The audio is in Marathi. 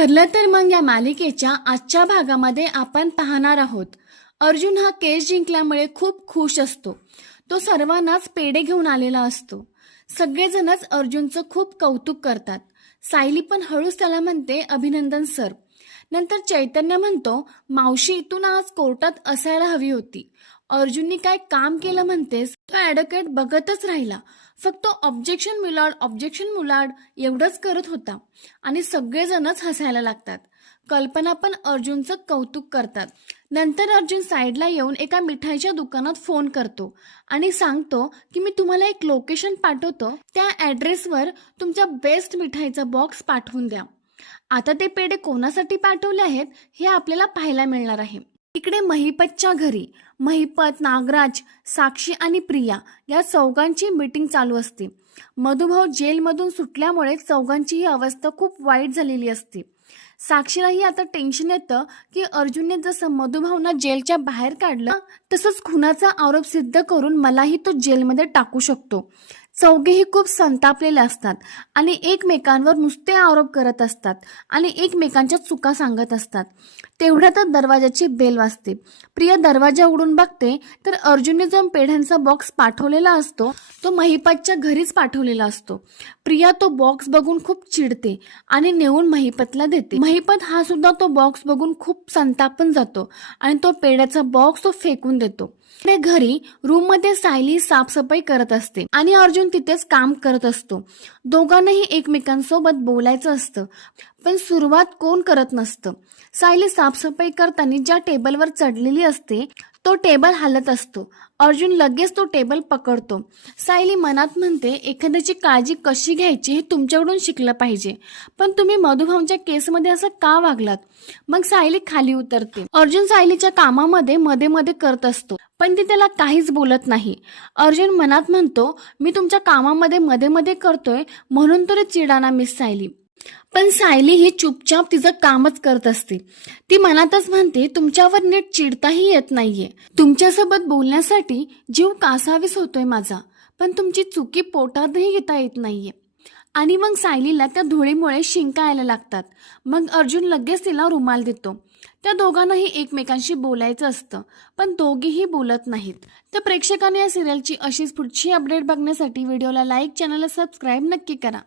ठरलं तर मग या मालिकेच्या आजच्या भागामध्ये आपण पाहणार आहोत. अर्जुन हा केस जिंकल्यामुळे खूप खुश असतो. तो सर्वांनाच पेढे घेऊन आलेला असतो. सगळेजणच अर्जुनचं खूप कौतुक करतात. सायली पण हळूच त्याला म्हणते अभिनंदन सर. नंतर चैतन्य म्हणतो मावशी तू ना आज कोर्टात असायला हवी होती. अर्जुननी काय काम केलं म्हणतेस तो ॲडव्होकेट बघतच राहिला. फक्त ऑब्जेक्शन मुलाड ऑब्जेक्शन मुलाड एवढंच करत होता. आणि सगळेजणच हसायला लागतात. कल्पना पण अर्जुनचं कौतुक करतात. नंतर अर्जुन साईडला येऊन एका मिठाईच्या दुकानात फोन करतो आणि सांगतो की मी तुम्हाला एक लोकेशन पाठवतो. त्या ॲड्रेसवर तुमच्या बेस्ट मिठाईचा बॉक्स पाठवून द्या. आता ते पेढे कोणासाठी पाठवले आहेत हे आपल्याला पाहायला मिळणार आहे. इकडे महिपतच्या घरी महिपत नागराज साक्षी आणि प्रिया या चौघांची मीटिंग चालू असते. मधुभाऊ जेलमधून सुटल्यामुळे चौघांची ही अवस्था खूप वाईट झालेली असते. साक्षीलाही आता टेन्शन येतं की अर्जुनने जसं मधुभाऊना जेलच्या बाहेर काढलं तसंच खुनाचा आरोप सिद्ध करून मलाही तो जेलमध्ये टाकू शकतो. चौघेही खूप संतापलेले असतात आणि एकमेकांवर नुसते आरोप करत असतात आणि एकमेकांच्या चुका सांगत असतात. तेवढ्यातच दरवाजाची बेल वाजते. प्रिया दरवाजा उघडून बघते तर अर्जुनने जो पेढ्यांचा बॉक्स पाठवलेला असतो. तो महिपतच्या घरीच पाठवलेला असतो. प्रिया तो बॉक्स बघून खूप चिडते आणि नेऊन महिपतला देते. महिपत हा सुद्धा तो बॉक्स बघून खूप संतापून जातो आणि तो पेढ्याचा बॉक्स तो फेकून देतो. घरी रूममध्ये सायली साफसफाई करत असते आणि अर्जुन तिथेच काम करत असतो. दोघांनाही एकमेकांसोबत बोलायचं असतं. पण सुरुवात कोण करत नसतं. सायली साफसफाई करताना ज्या टेबलवर चढलेली असते तो टेबल हालत असतो. अर्जुन लगेच तो टेबल पकडतो. सायली मनात म्हणते एखाद्याची काळजी कशी घ्यायची हे तुमच्याकडून शिकलं पाहिजे. पण तुम्ही मधुभाऊंच्या केसमध्ये असं का वागलात? मग सायली खाली उतरते. अर्जुन सायलीच्या कामामध्ये मध्ये मध्ये करत असतो पण ती त्याला काहीच बोलत नाही. अर्जुन मनात म्हणतो मी तुमच्या कामामध्ये मध्ये मध्ये करतोय म्हणून तरी चिडाना मिस सायली. पण सायली ही चुपचाप तिचं कामच करत असते. ती मनातच म्हणते तुमच्यावर नीट चिडताही येत नाहीये. तुमच्यासोबत बोलण्यासाठी जीव कासावीस होतोय माझा पण तुमची चुकी पोटातही घेता येत नाहीये. आणि मग सायलीला त्या धुळीमुळे शिंका यायला लागतात. मग अर्जुन लगेच तिला रुमाल देतो. त्या दोघांनाही एकमेकांशी बोलायचं असतं पण दोघेही बोलत नाहीत. तर प्रेक्षकांनी या सिरियलची अशीच पुढची अपडेट बघण्यासाठी व्हिडिओला लाईक चॅनलला सबस्क्राईब नक्की करा.